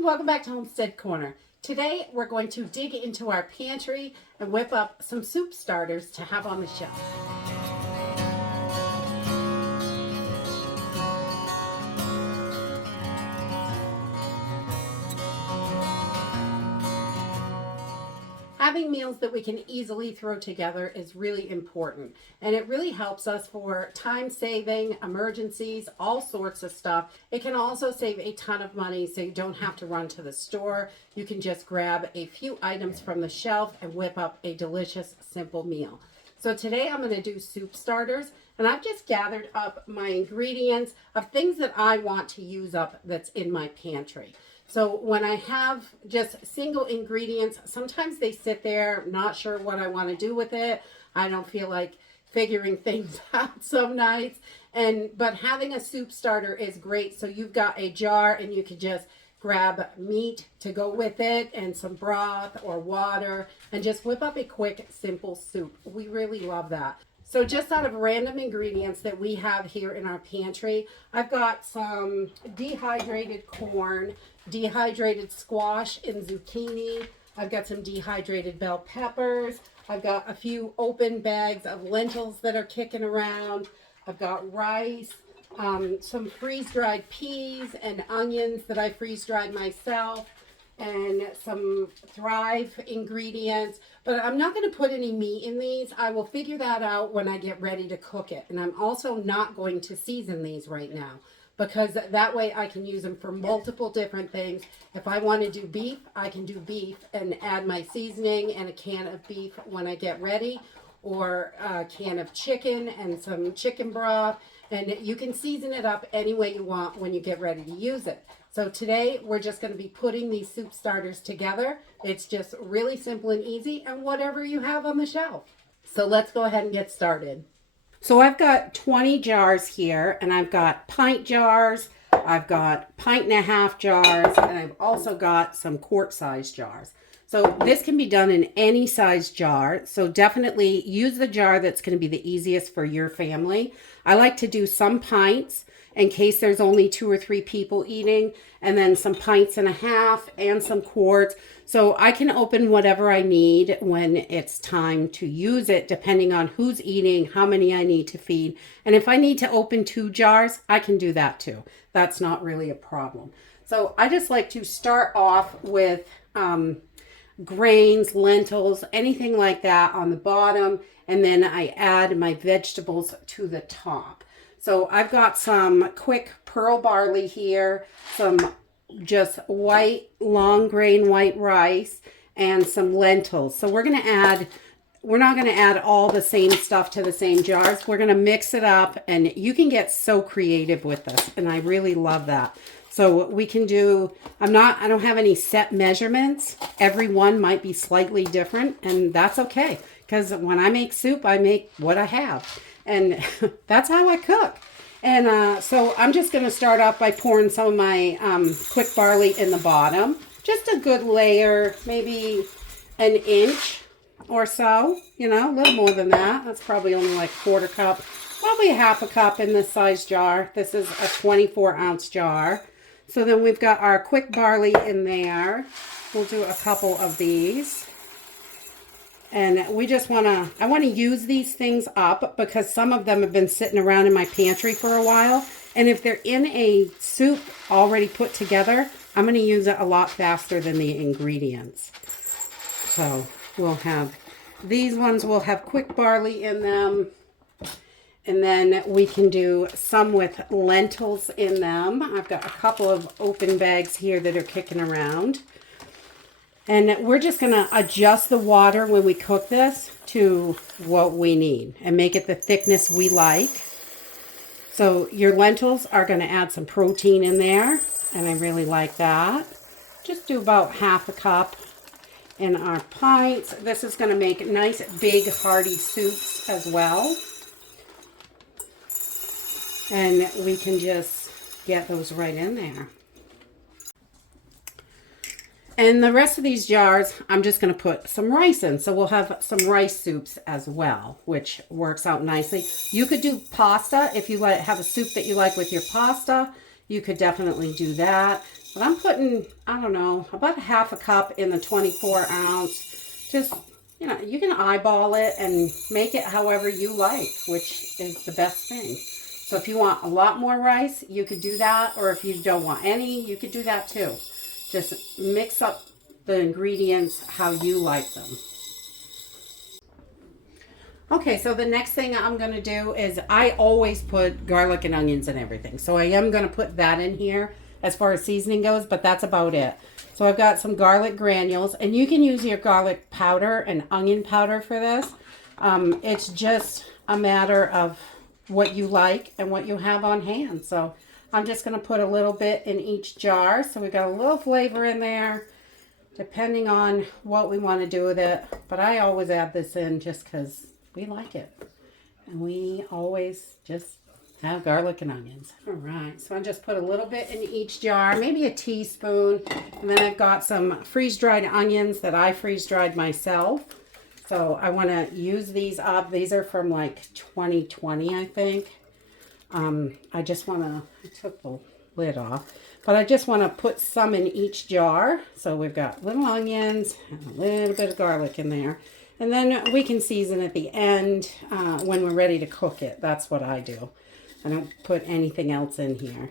everyone, welcome back to Homestead Corner. Today we're going to dig into our pantry and whip up some soup starters to have on the shelf. Having meals that we can easily throw together is really important, and it really helps us for time saving, emergencies, all sorts of stuff. It can also save a ton of money, so you don't have to run to the store. You can just grab a few items from the shelf and whip up a delicious, simple meal. So today I'm going to do soup starters, and I've just gathered up my ingredients of things that I want to use up that's in my pantry. So when I have just single ingredients, sometimes they sit there, not sure what I want to do with it. I don't feel like figuring things out some nights. But having a soup starter is great. So you've got a jar and you can just grab meat to go with it and some broth or water and just whip up a quick, simple soup. We really love that. So just out of random ingredients that we have here in our pantry, I've got some dehydrated corn, dehydrated squash and zucchini. I've got some dehydrated bell peppers. I've got a few open bags of lentils that are kicking around. I've got rice, some freeze-dried peas and onions that I freeze-dried myself, and some Thrive ingredients. But I'm not going to put any meat in these. I will figure that out when I get ready to cook it. And I'm also not going to season these right now, because that way I can use them for multiple different things. If I want to do beef, I can do beef and add my seasoning and a can of beef when I get ready, or a can of chicken and some chicken broth. And you can season it up any way you want when you get ready to use it. So today we're just going to be putting these soup starters together. It's just really simple and easy, and whatever you have on the shelf. So let's go ahead and get started. So I've got 20 jars here, and I've got pint jars, I've got pint and a half jars, and I've also got some quart size jars. So this can be done in any size jar. So definitely use the jar that's going to be the easiest for your family. I like to do some pints in case there's only 2 or 3 people eating, and then some pints and a half and some quarts. So I can open whatever I need when it's time to use it, depending on who's eating, how many I need to feed. And if I need to open 2 jars, I can do that too. That's not really a problem. So I just like to start off with grains, lentils, anything like that on the bottom, and then I add my vegetables to the top. So I've got some quick pearl barley here, some just white, long grain white rice, and some lentils. So we're not going to add all the same stuff to the same jars. We're going to mix it up, and you can get so creative with this, and I really love that. So we can do, I don't have any set measurements. Every one might be slightly different, and that's okay. Because when I make soup, I make what I have. And that's how I cook. And so I'm just going to start off by pouring some of my quick barley in the bottom. Just a good layer, maybe an inch or so. You know, a little more than that. That's probably only like 1/4 cup. Probably 1/2 cup in this size jar. This is a 24-ounce jar. So then we've got our quick barley in there. We'll do a couple of these. And we just I want to use these things up because some of them have been sitting around in my pantry for a while. And if they're in a soup already put together, I'm going to use it a lot faster than the ingredients. So we'll have, these ones will have quick barley in them. And then we can do some with lentils in them. I've got a couple of open bags here that are kicking around. And we're just going to adjust the water when we cook this to what we need and make it the thickness we like. So your lentils are going to add some protein in there, and I really like that. Just do about 1/2 cup in our pints. This is going to make nice, big, hearty soups as well. And we can just get those right in there. And the rest of these jars, I'm just going to put some rice in. So we'll have some rice soups as well, which works out nicely. You could do pasta if you have a soup that you like with your pasta. You could definitely do that. But I'm putting, I don't know, about a half a cup in the 24 ounce. Just, you know, you can eyeball it and make it however you like, which is the best thing. So if you want a lot more rice, you could do that. Or if you don't want any, you could do that too. Just mix up the ingredients how you like them. Okay, so the next thing I'm going to do is I always put garlic and onions in everything. So I am going to put that in here as far as seasoning goes, but that's about it. So I've got some garlic granules, and you can use your garlic powder and onion powder for this. It's just a matter of what you like and what you have on hand. So I'm just going to put a little bit in each jar. So we've got a little flavor in there, depending on what we want to do with it. But I always add this in just because we like it. And we always just have garlic and onions. All right, so I just put a little bit in each jar, maybe a teaspoon. And then I've got some freeze-dried onions that I freeze-dried myself. So I want to use these up. These are from like 2020, I think. I just want to, I took the lid off. But I just want to put some in each jar. So we've got little onions and a little bit of garlic in there. And then we can season at the end when we're ready to cook it. That's what I do. I don't put anything else in here.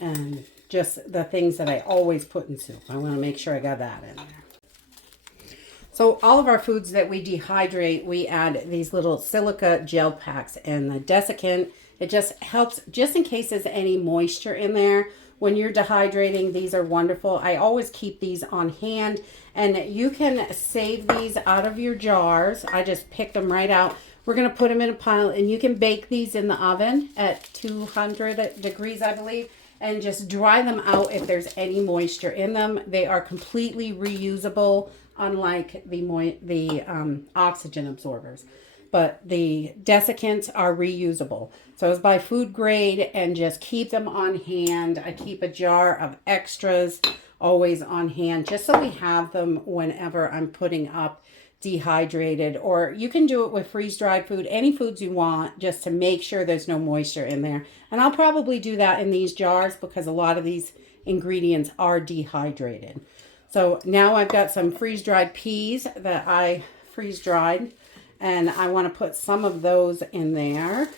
And just the things that I always put in soup. I want to make sure I got that in there. So all of our foods that we dehydrate, we add these little silica gel packs. And the desiccant, it just helps just in case there's any moisture in there. When you're dehydrating, these are wonderful. I always keep these on hand. And you can save these out of your jars. I just picked them right out. We're going to put them in a pile, and you can bake these in the oven at 200 degrees, I believe, and just dry them out if there's any moisture in them. They are completely reusable, unlike the oxygen absorbers. But the desiccants are reusable. So it's by food grade, and just keep them on hand. I keep a jar of extras always on hand, just so we have them whenever I'm putting up dehydrated, or you can do it with freeze-dried food, any foods you want, just to make sure there's no moisture in there. And I'll probably do that in these jars because a lot of these ingredients are dehydrated. So now I've got some freeze-dried peas that I freeze-dried, and I want to put some of those in there.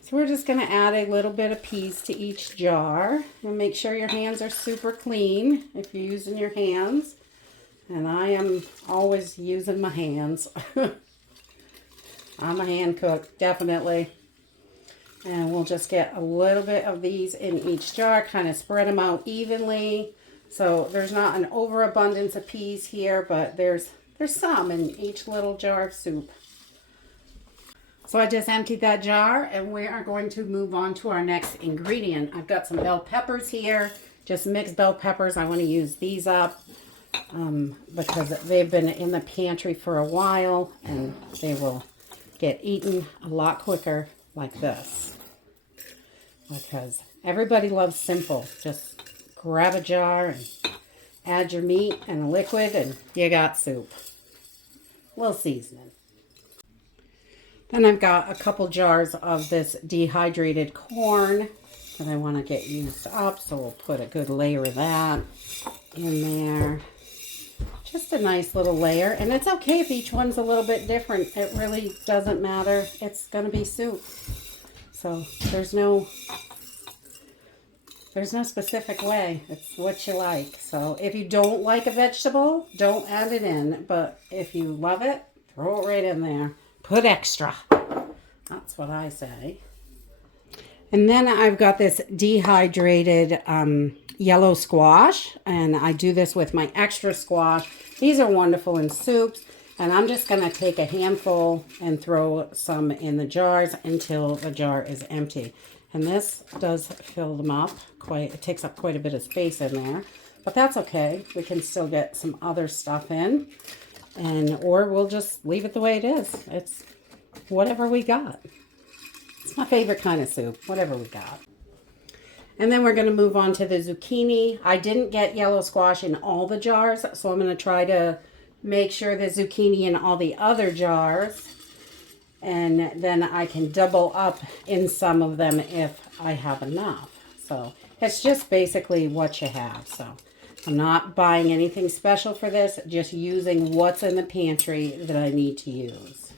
So we're just going to add a little bit of peas to each jar, and make sure your hands are super clean if you're using your hands. And I am always using my hands. I'm a hand cook, definitely. And we'll just get a little bit of these in each jar, kind of spread them out evenly. So there's not an overabundance of peas here, but there's some in each little jar of soup. So I just emptied that jar, and we are going to move on to our next ingredient. I've got some bell peppers here, just mixed bell peppers. I want to use these up. Because they've been in the pantry for a while, and they will get eaten a lot quicker like this. Because everybody loves simple. Just grab a jar and add your meat and a liquid, and you got soup. A little seasoning. Then I've got a couple jars of this dehydrated corn that I want to get used up, so we'll put a good layer of that in there. Just a nice little layer, and it's okay if each one's a little bit different. It really doesn't matter. It's going to be soup. So there's no specific way. It's what you like. So if you don't like a vegetable, don't add it in. But if you love it, throw it right in there. Put extra. That's what I say. And then I've got this dehydrated yellow squash, and I do this with my extra squash. These are wonderful in soups, and I'm just going to take a handful and throw some in the jars until the jar is empty. And this does fill them up quite, it takes up quite a bit of space in there, but that's okay. We can still get some other stuff in, or we'll just leave it the way it is. It's whatever we got. It's my favorite kind of soup, whatever we got. And then we're going to move on to the zucchini. I didn't get yellow squash in all the jars, so I'm going to try to make sure the zucchini in all the other jars. And then I can double up in some of them if I have enough. So It's just basically what you have. So I'm not buying anything special for this, just using what's in the pantry that I need to use.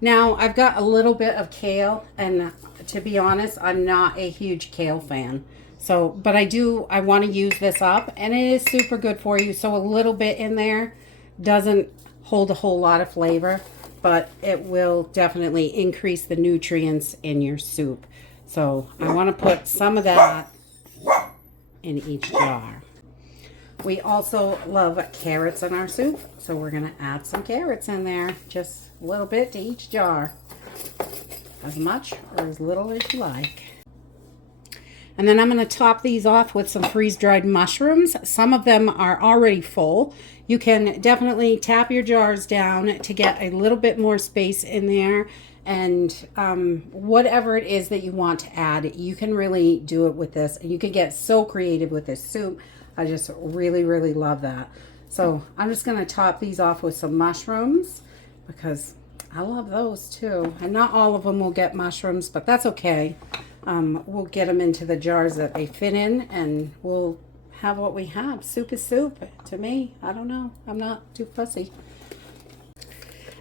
Now I've got a little bit of kale, and to be honest, I'm not a huge kale fan. So, but I want to use this up, and it is super good for you. So a little bit in there doesn't hold a whole lot of flavor, but it will definitely increase the nutrients in your soup. So I want to put some of that in each jar. We also love carrots in our soup, so we're going to add some carrots in there, just a little bit to each jar, as much or as little as you like. And then I'm going to top these off with some freeze-dried mushrooms. Some of them are already full. You can definitely tap your jars down to get a little bit more space in there. And whatever it is that you want to add, you can really do it with this. You can get so creative with this soup. I just really, really love that. So I'm just going to top these off with some mushrooms because I love those too. And not all of them will get mushrooms, but that's okay. We'll get them into the jars that they fit in, and we'll have what we have. Soup is soup to me. I don't know. I'm not too fussy.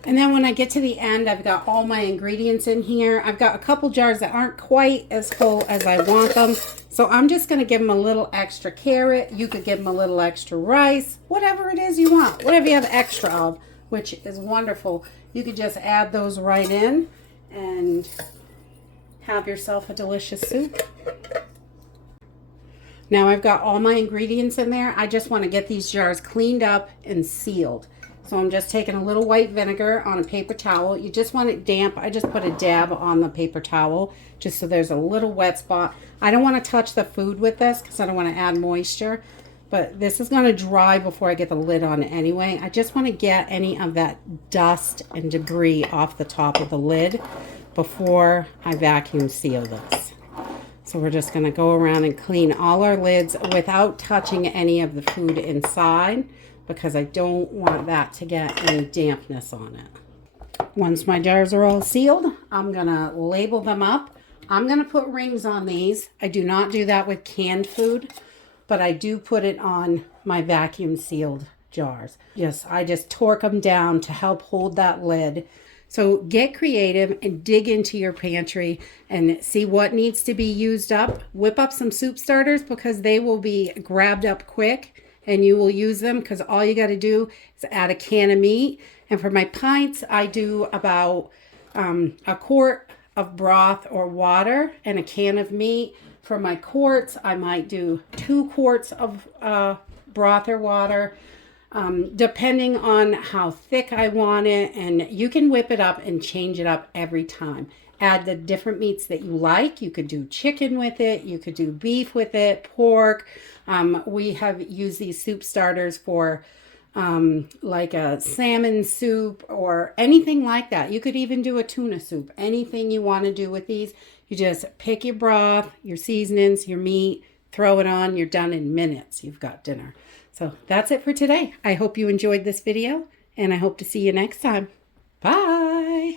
And then when I get to the end, I've got all my ingredients in here. I've got a couple jars that aren't quite as full as I want them. So I'm just going to give them a little extra carrot. You could give them a little extra rice, whatever it is you want, whatever you have extra of, which is wonderful. You could just add those right in and have yourself a delicious soup. Now I've got all my ingredients in there. I just want to get these jars cleaned up and sealed. So I'm just taking a little white vinegar on a paper towel. You just want it damp. I just put a dab on the paper towel just so there's a little wet spot. I don't want to touch the food with this because I don't want to add moisture. But this is going to dry before I get the lid on it anyway. I just want to get any of that dust and debris off the top of the lid before I vacuum seal this. So we're just going to go around and clean all our lids without touching any of the food inside because I don't want that to get any dampness on it. Once my jars are all sealed, I'm going to label them up. I'm going to put rings on these. I do not do that with canned food, but I do put it on my vacuum sealed jars. Yes, I just torque them down to help hold that lid. So get creative and dig into your pantry and see what needs to be used up. Whip up some soup starters because they will be grabbed up quick and you will use them because all you got to do is add a can of meat. And for my pints, I do about a quart of broth or water and a can of meat. For my quarts, I might do 2 quarts of broth or water. Depending on how thick I want it, and you can whip it up and change it up every time. Add the different meats that you like. You could do chicken with it, you could do beef with it, pork. We have used these soup starters for like a salmon soup or anything like that. You could even do a tuna soup. Anything you want to do with these, you just pick your broth, your seasonings, your meat, throw it on, you're done in minutes. You've got dinner. So that's it for today. I hope you enjoyed this video, and I hope to see you next time. Bye.